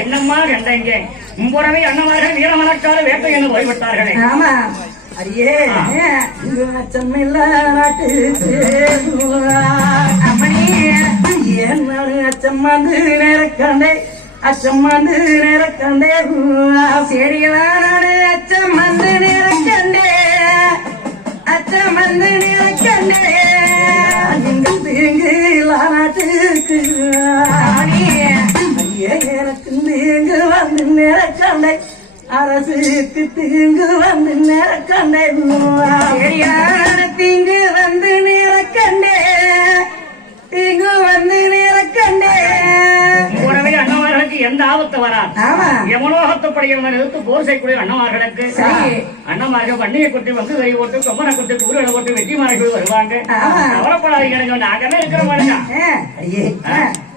என்னம்மா கண்டீங்க மும்புறவை அண்ணமார்கள் வீரமலக்கால வேட்டை என்று போய்விட்டார்களே. ஆமா அரியே அச்சமில்ல நாட்டுக்கு அச்சம்மாந்து நேரக்கண்டே அச்சம்மாந்து நேரக்கண்டே செடிகளான அச்சம்மாந்து நேரக்கண்டே அச்சம்மாந்து நேரக்கண்டே தீங்கு இல்ல நாட்டுக்கு எனக்கு தீங்கு வந்து நேரக்கண்டை அரசுக்கு தீங்கு வந்து நேரக்கண்டை தீங்கு வந்து நேரக்கண்டே தீங்கு வந்து நேரக்கண்டே அண்ணமார்களுக்கு எந்த ஆபத்து வராது. யமலோகத்துப்படியவர்கள் எடுத்து போர் செய்யக்கூடிய அண்ணமார்களுக்கு அண்ணமார்கள் வண்டியை கொட்டி வந்து கை போட்டு கொம்பனை கொட்டி குதிரை போட்டு வெற்றிமார்கள் வருவாங்க. கவலைப்படாதீங்க, நாங்க இருக்கிற மாதிரிதான்.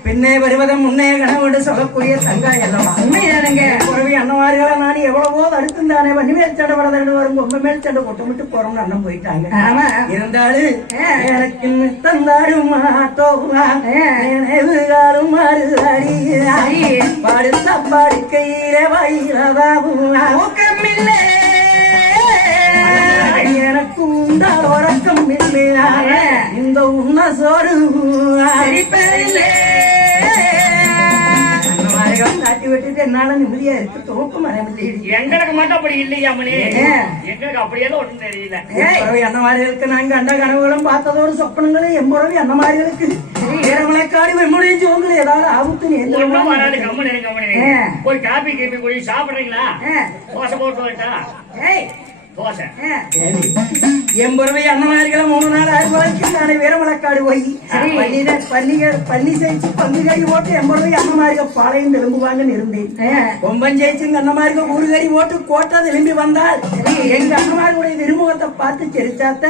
பின்னே வருவதம் முன்னே கனவோடு சொல்லக்கூடிய தங்காய் அல்லவா உண்மையானுங்க. குறவி அண்ணமார்களா நான் எவ்வளவோ தடுத்துந்தானே வன்னிமேல் சண்டை வளர்ந்து வரும் கொம்ப மேல் சண்டை கொட்டமிட்டு போறோம்னு அண்ணன் போயிட்டாங்க. இருந்தாலும் எனக்கு தந்தாடும் நினைவுகாலும் மாறுதாடி படுத்த படுக்கையிலே வயிறதாகும் ஊக்கமில்லை எனக்கு உண்டா உறக்கம் இல்லையா இந்த உண்ண சோறு அரிப்பதில்லை காட்டி விட்டுட்டு என்னால நிம்மதியா இருக்கு தோப்பு மரமில்லை. எங்களுக்கு மட்டும் அப்படி இல்லையா மணி, எங்களுக்கு அப்படியெல்லாம் ஒன்றும் தெரியல. அண்ணமாரிகளுக்கு நாங்க அண்ட கனவுகளும் பார்த்ததோடு சொப்பனங்களும் எம்புறவி அண்ணமாரிகளுக்கு வீரமலைக்காடி வெம்முடைய ஜோங்கள் ஏதாவது ஆபத்து வராது. கம்மனு கம்மனு போய் காப்பி கீப்பி குடி சாப்பிடுறீங்களா? தோசை போட்டு வரட்டா? எம்புறவை அண்ணமாரிகளை 3 நாள் ஆய்வாய்க்கு நானே வீரமலைக்காடு போய் பண்ணி ஜெயிச்சு பங்கு கறி போட்டு எம்புறவை அண்ணமாரிகள் பாளையம் திரும்புவாங்கன்னு இருந்தேன். கொம்பன் ஜெயிச்சு அண்ணமாரிகள் ஊரு கறி போட்டு கோட்டா திரும்பி வந்தால் எங்க அண்ணமார்களுடைய திருமுகத்தை பார்த்து சிரிச்சாத்த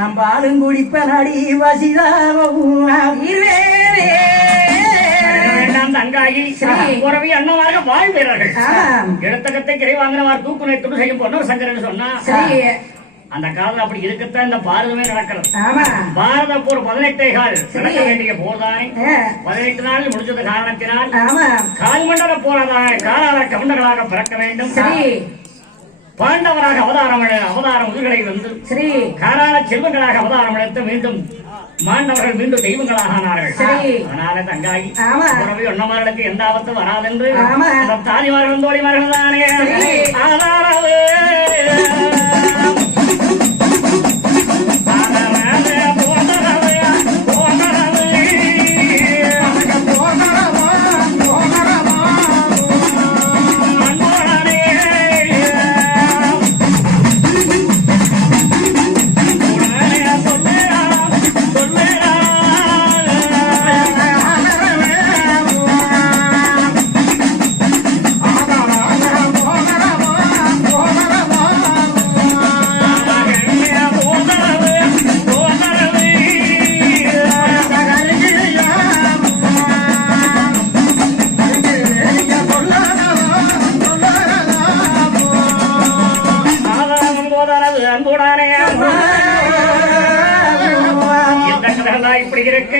நம்ம ஆளுங்குடிப்ப நாடி தங்காயி உறவி அண்ணமாக வாழ் வீரர்கள் எழுத்தகத்தை கிரை வாங்கினவார் தூக்குனை துணை செய்யும் பொன்னர் சங்கரன் சொன்னா அந்த காலம் அப்படி இருக்கத்தான் இந்த பாரதமே நடக்கிறது. பாரத போர் 18 கால் நடக்க வேண்டிய போர்தானே 18 நாளில் முடிஞ்சது காரணத்தினால் கால்மண்டல போறதாக காலால கவுண்டர்களாக பிறக்க வேண்டும். பாண்டவராக அவதாரம் உயிர்களை வந்து காராள செல்வங்களாக அவதாரம் எடுத்து மீண்டும் மாண்டவர்கள் மீண்டும் தெய்வங்களாக ஆனார்கள். அதனால தங்காயி ஒன்னமார்களுக்கு எந்த ஆபத்து வராதென்று தாலிமார்களும் தோழிமார்கள் தானே ஆதாரவே இந்த கதைகள்லாம் இப்படி இருக்கு.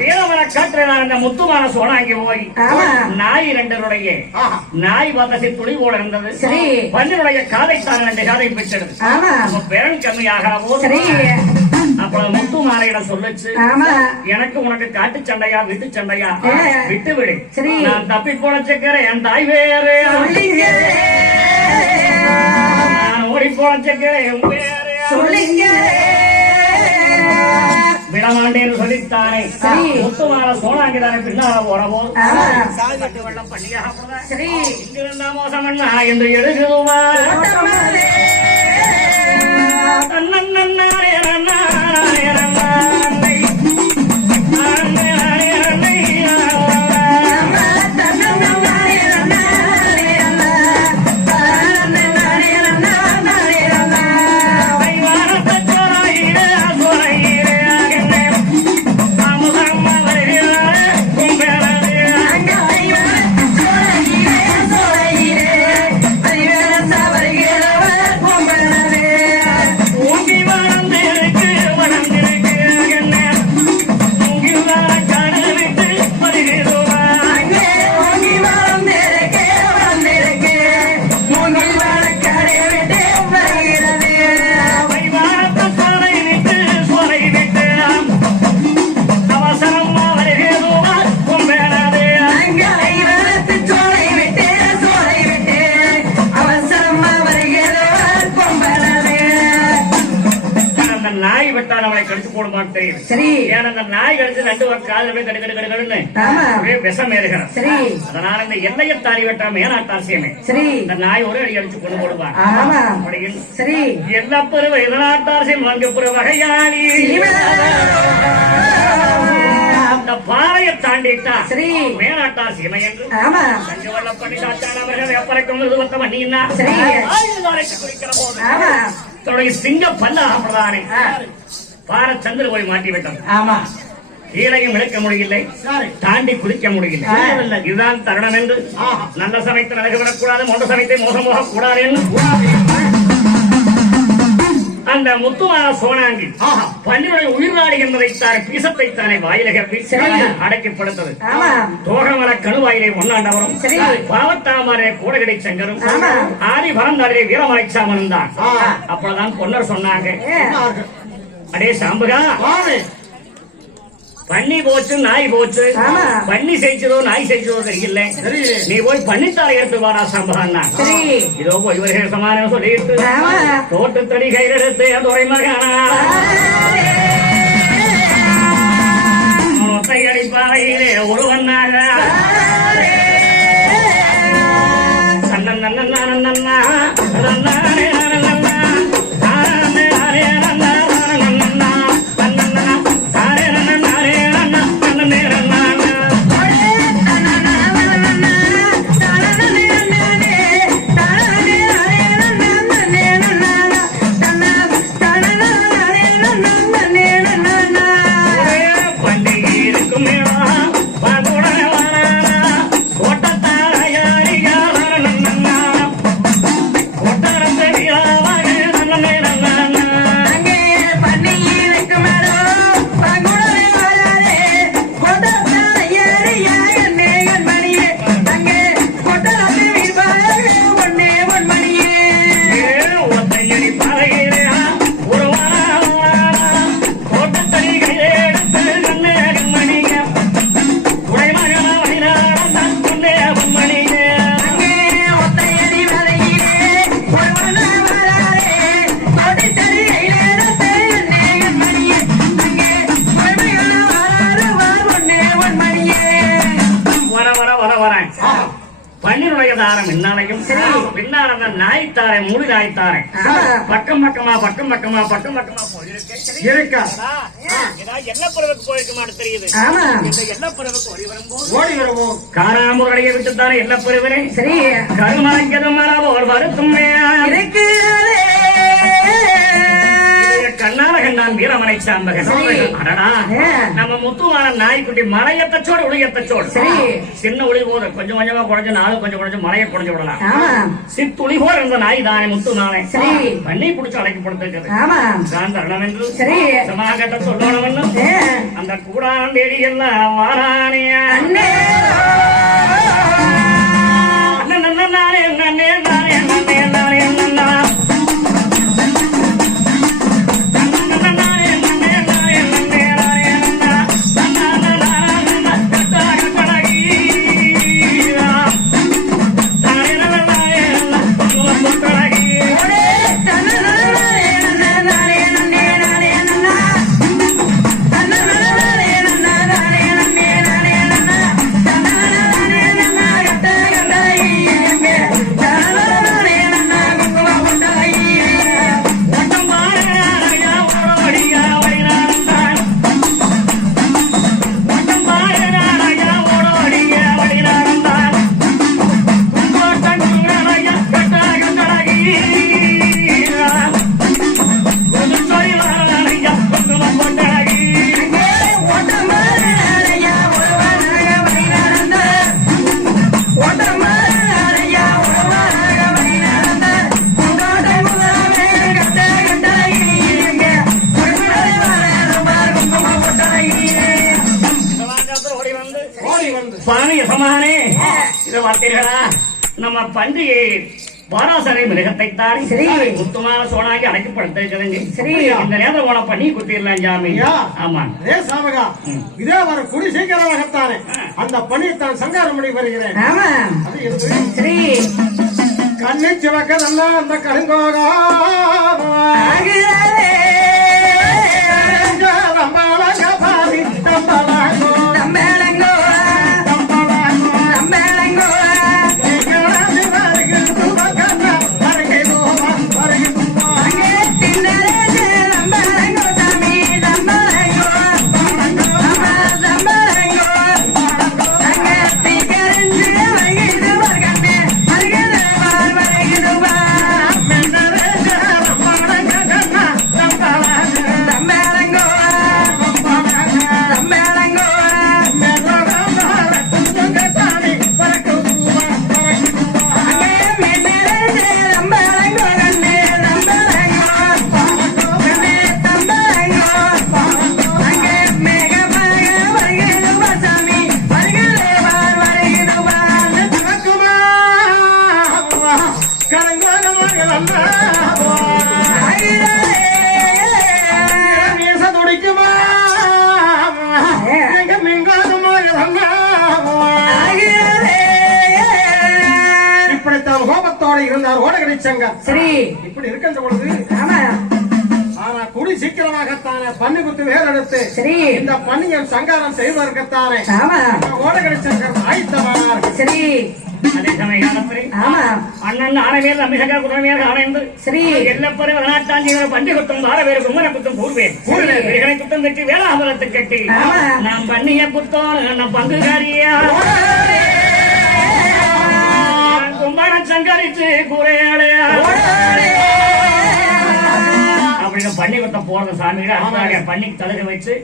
வீரமர காட்டுல நான் இந்த முத்துமான சோழாங்கி போய் நாய் ரெண்டருடைய நாய் வந்தசி துளி போல இருந்தது. பன்னினுடைய காதைத்தான் 2 காதை பிச்செடுது. பெரும் கம்மியாக அப்புறம் முத்து மாலையிடம் சொல்லுச்சு, எனக்கு உனக்கு காட்டு சண்டையா வீட்டு சண்டையா விட்டு விடு, நான் தப்பி பொழைச்சுக்கிறேன், என் தாய் வேறு நான் ஓடி பொழைச்சுக்கிறேன் விடமாண்டேன்னு சொல்லித்தானே. முத்துமால சோழாங்கிதானே பின்னால போறவோ வெள்ளம் பண்ணியாக இங்கிருந்தா மோசம் என்று எழுதுவா நாய் கழிச்சு 2 கால விஷம் ஏறுகிறார். அதனால இந்த எல்லையை தாரி வெட்டாம ஏனாட்டாசியமே இந்த நாய் ஒரு அடி அடிச்சு கொண்டு போடுவார். எல்லா பருவ எதனாட்டாசியம் வாங்கப்புற வகையாளி அந்த பாறையை தாண்டிட்டா மேனாட்டார் சீமை என்று கஞ்சவல்ல பண்ணி சாத்தானவர்கள் எப்பறைக்கும் இதுவத்த பண்ணினா குறிக்கிற போது தன்னுடைய சிங்க பல்ல பிரதானே பாறை சந்திர போய் மாட்டி விட்டான். கீழையும் இழக்க முடியவில்லை, தாண்டி குதிக்க முடியவில்லை. இதுதான் தருணம் என்று நல்ல சமயத்தை நடக்கவிடக்கூடாது, மொண்ட சமயத்தை மோசம் போகக்கூடாது என்று அந்த முத்துமான சோனாங்கி பன்னினுடைய உயிர்நாடி என்பதைத்தானே பீசத்தைத்தானே வாயில கப்பி அடைக்கப்படுத்தது. தோகமர கணுவாயிலே ஒன்னாண்டவரும் பாவத்தாமரே கூடகடை சங்கரும் ஆதி பரந்தாரிலே வீரமாய்ச்சாமனும் தான். அப்பதான் பொன்னர் சொன்னாங்க, அடே சாம்புகா, பண்ணி போச்சு நாய் போச்சு, பண்ணி செய்ச்சதோ நாய் செய்ச்சதோ தெரியல, நீ போய் பண்ணித்தாரை எடுத்து வாடா சாம்பகான்னா. இதோ போய் இவர்கள் சமானம் சொல்லிட்டு தோட்டு தடி கையில் எடுத்து துறை மகானா மொத்தையடி பாறையிலே ஒருவனாக நன்னா நன்னா நாய்த்தாரை முழு நாய்த்தாரை பக்கம் பக்கமா பக்கம் பக்கமா பக்கம் பக்கமா போயிருக்கா. என்ன பிறவுக்கு போயிருக்குமான்னு தெரியுது. எல்லா பிறவுக்கு ஓடி வருவோம் காராமுறைய விட்டுத்தானே எல்லா பிறவரே சரி கருமாய்க்கதும் ஒரு வருத்தம் கண்ணால கண்டான் வீர வீரமனை சாம்பகன் அடடா நம்ம முத்துமான நாய்க்குட்டி மலைய தச்சோடு உளிய தச்சோடு சின்ன உளி போது கொஞ்சம் கொஞ்சமா குறைஞ்சு நாலு கொஞ்சம் கொஞ்சம் மலையை குறைஞ்சு விடலாம் சித்துளி போல இருந்த நாய் தானே முத்து நானே பண்ணி பிடிச்சு அழைக்கப்படுத்திருக்கிறது தருணம் என்று சமாகட்ட சொல்லணும் அந்த கூடான் தேடி எல்லாம் வாரானே நானே நானே நானே நானே நானே நம்ம பண்டிகை வாராசனை மிருகத்தை தாரி முத்துமால சோனாகி அடைக்கப்படுத்திருக்கிறேங்க இந்த நேரம் உன பண்ணி குத்திடலாம் ஜாமி ஆமா அதே சாமகா இதே வர குடி சீக்கிரமாகத்தானே அந்த பணியத்தான் சங்காரம் பண்ணி வருகிறேன் கண்ணை சிவக்க நல்லா அந்த கருங்கோகா இருந்தார் ஓடகடை சங்கம் சரி இப்படி இருக்கின்ற பொழுது ஆனா குடி சீக்கிரமாகத்தானே பண்ணி குத்து வேர் எடுத்து சரி இந்த பணியை சங்காரம் செய்வதற்குத்தானே ஓடகடை சங்கம் ஆயத்தமானார் சரி அதே சமயகாலத்தில் அண்ணன் ஆனவேல் அமிசக குணமையாக அணைந்து சரி எல்லப்பறை வனாட்டாஞ்சிகளை பண்டி குத்தம் தாரவேறு கும்மன குத்தம் கூறுவேன் இவர்களை குத்தம் கட்டி வேளாபுரத்தை கட்டி நாம் பண்ணிய குத்தம் நம்ம பங்குகாரியா கும்பன சங்கரிச்சு கூரையாளையா அப்படின்னு பண்ணி குத்தம் போறது சாமிகளை பண்ணி தழுக வச்சு